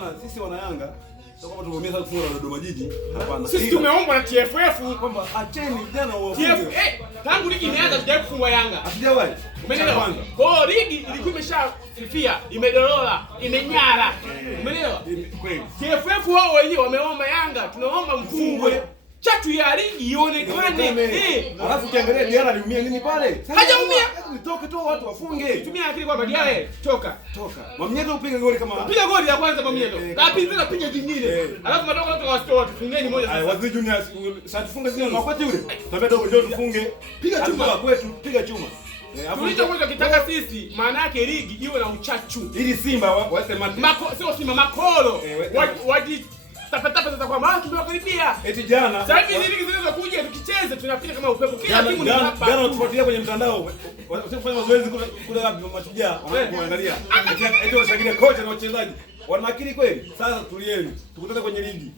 maana sisi wana Yanga sio kama tumeumia sana kufunga na Dodoma Jiji. Hapana. Sisi tumeombwa na TFF kwamba acheni vijana wa TFF. Tangu ligi imeanza tujawahi kufungwa Yanga. Hatujawahi. Umeelewa? Kwa ligi ilikuwa imeshafifia, imedorola, imenyara. Umeelewa? Kweli. TFF wao wenyewe wameomba Yanga, tunaomba mfungwe. Chatu ya ligi ionekane. Alafu ukiangalia Diarra aliumia nini pale? Hajaumia. Nitoke tu watu wafunge. Tumia akili kwamba Diarra toka. Mwamnyeto upige goli kama. Piga goli la kwanza Mwamnyeto. Kapita na piga jingine. Alafu madoko wote wasitoa tufungeni moja sasa. Wazee Junior sasa tufunge sio na kwati yule. Tuambia dogo njoo tufunge. Piga chuma kwetu, piga chuma. Tulichokuwa kitaka sisi maana yake ligi iwe na uchachu. Ili Simba waete mate. Sio Simba makolo. Waji tapatapa sasa kwa maana tumewakaribia. Eti jana. Sasa hivi ligi zinazokuja tukicheza tunapita kama upepo. Kila timu ni hapa. Jana tufuatilia kwenye mtandao. Wasifanya mazoezi kule wapi Mashujaa wanaangalia. Eti washangilia kocha na wachezaji. Wana akili kweli? Sasa tulieni. Tukutane kwenye ligi.